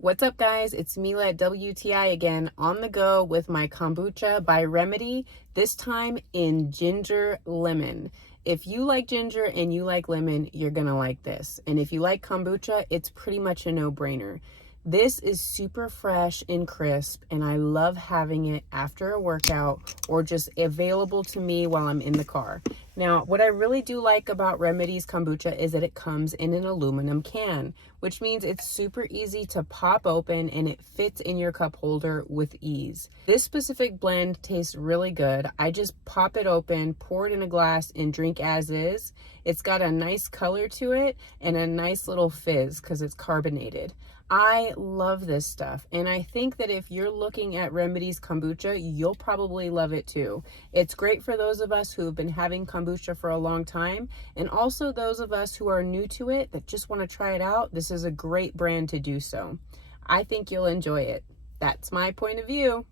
What's up, guys? It's Mila at WTI again, on the go with my kombucha by Remedy, this time in ginger lemon. If you like ginger and you like lemon, you're gonna like this. And if you like kombucha, it's pretty much a no-brainer. This is super fresh and crisp, and I love having it after a workout or just available to me while I'm in the car. Now, what I really do like about Remedy's kombucha is that it comes in an aluminum can, which means it's super easy to pop open and it fits in your cup holder with ease. This specific blend tastes really good. I just pop it open, pour it in a glass, and drink as is. It's got a nice color to it and a nice little fizz because it's carbonated. I love this stuff, and I think that if you're looking at Remedy's kombucha, you'll probably love it too. It's great for those of us who have been having kombucha for a long time, and also those of us who are new to it that just want to try it out. This is a great brand to do so. I think you'll enjoy it. That's my point of view.